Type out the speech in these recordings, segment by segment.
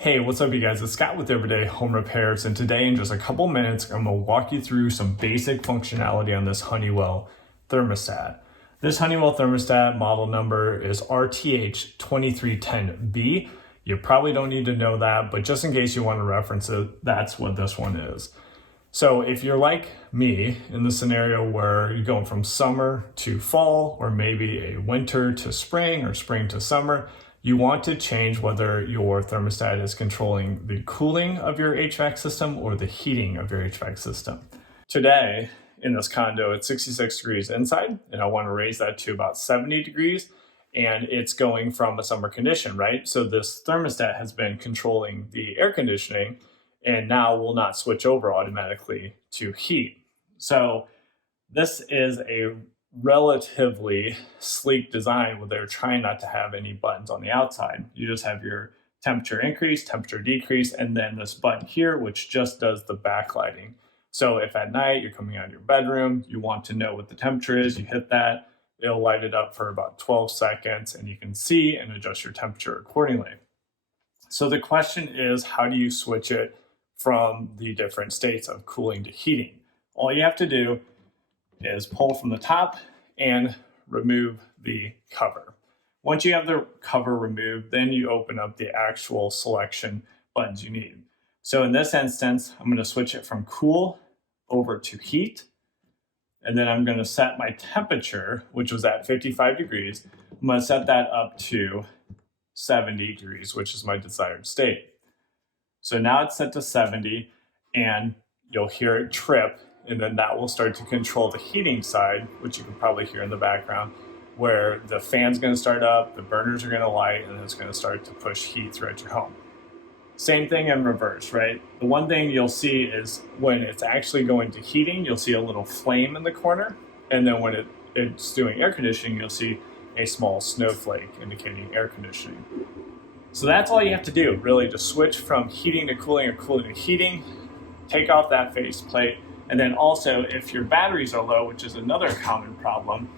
Hey, what's up you guys? It's Scott with Everyday Home Repairs, and today in just a couple minutes, I'm gonna walk you through some basic functionality on this Honeywell thermostat. This Honeywell thermostat model number is RTH2310B. You probably don't need to know that, but just in case you want to reference it, that's what this one is. So if you're like me in the scenario where you're going from summer to fall, or maybe a winter to spring or spring to summer, you want to change whether your thermostat is controlling the cooling of your HVAC system or the heating of your HVAC system. Today in this condo, it's 66 degrees inside, and I want to raise that to about 70 degrees. And it's going from a summer condition, right? So this thermostat has been controlling the air conditioning and now will not switch over automatically to heat. So this is a relatively sleek design where they're trying not to have any buttons on the outside. You just have your temperature increase, temperature decrease, and then this button here, which just does the backlighting. So if at night you're coming out of your bedroom, you want to know what the temperature is, you hit that, it'll light it up for about 12 seconds and you can see and adjust your temperature accordingly. So the question is, how do you switch it from the different states of cooling to heating? All you have to do is pull from the top and remove the cover. Once you have the cover removed, then you open up the actual selection buttons you need. So in this instance, I'm going to switch it from cool over to heat. And then I'm going to set my temperature, which was at 55 degrees. I'm going to set that up to 70 degrees, which is my desired state. So now it's set to 70 and you'll hear it trip, and then that will start to control the heating side, which you can probably hear in the background, where the fan's going to start up, the burners are going to light, and it's going to start to push heat throughout your home. Same thing in reverse, right? The one thing you'll see is when it's actually going to heating, you'll see a little flame in the corner. And then when it's doing air conditioning, you'll see a small snowflake indicating air conditioning. So that's all you have to do, really, to switch from heating to cooling or cooling to heating. Take off that faceplate. And then also, if your batteries are low, which is another common problem,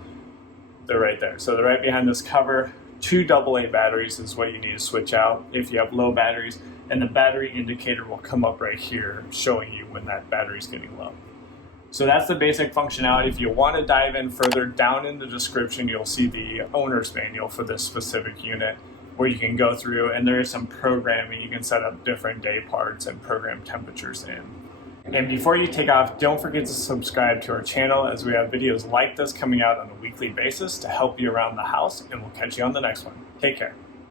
they're right there. So they're right behind this cover. 2 AA batteries is what you need to switch out if you have low batteries. And the battery indicator will come up right here showing you when that battery is getting low. So that's the basic functionality. If you want to dive in further, down in the description, you'll see the owner's manual for this specific unit where you can go through, and there is some programming. You can set up different day parts and program temperatures in. And before you take off, don't forget to subscribe to our channel, as we have videos like this coming out on a weekly basis to help you around the house, and we'll catch you on the next one. Take care.